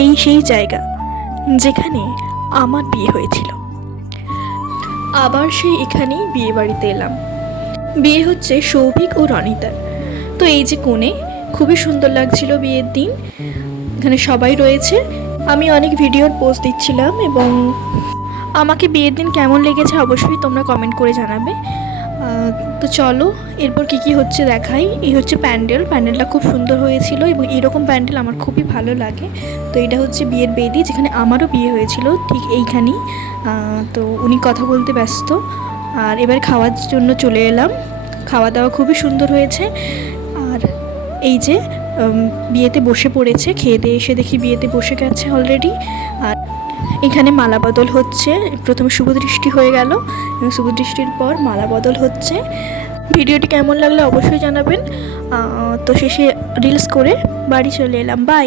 এই সেই জায়গা যেখানে আমার বিয়ে হয়েছিল। আবার সেই এখানেই বিয়ে বাড়িতে এলাম। বিয়ে হচ্ছে সৌভিক ও রনিতার। তো এই যে কোণে, খুবই সুন্দর লাগছিল বিয়ের দিন। এখানে সবাই রয়েছে। আমি অনেক ভিডিওর পোস্ট দিচ্ছিলাম এবং আমাকে বিয়ের দিন কেমন লেগেছে অবশ্যই তোমরা কমেন্ট করে জানাবে। তো চলো এরপর কি কি হচ্ছে দেখাই। এই হচ্ছে প্যান্ডেলটা খুব সুন্দর হয়েছিল এবং এরকম প্যান্ডেল আমার খুবই ভালো লাগে। তো এটা হচ্ছে বিয়ের বেদি, যেখানে আমারও বিয়ে হয়েছিল ঠিক এইখানেই। তো উনি কথা বলতে ব্যস্ত। আর এবার খাওয়ার জন্য চলে এলাম। খাওয়া দাওয়া খুবই সুন্দর হয়েছে। আর এই যে বিয়েতে বসে পড়েছে, খেয়ে দিয়ে এসে দেখি বিয়েতে বসে গেছে অলরেডি। আর এখানে মালা বদল হচ্ছে। প্রথমে শুভদৃষ্টি হয়ে গেল এবং শুভদৃষ্টির পর মালা বদল হচ্ছে। ভিডিওটি কেমন লাগলো অবশ্যই জানাবেন। তো শেষে রিলস করে বাড়ি চলে এলাম। বাই।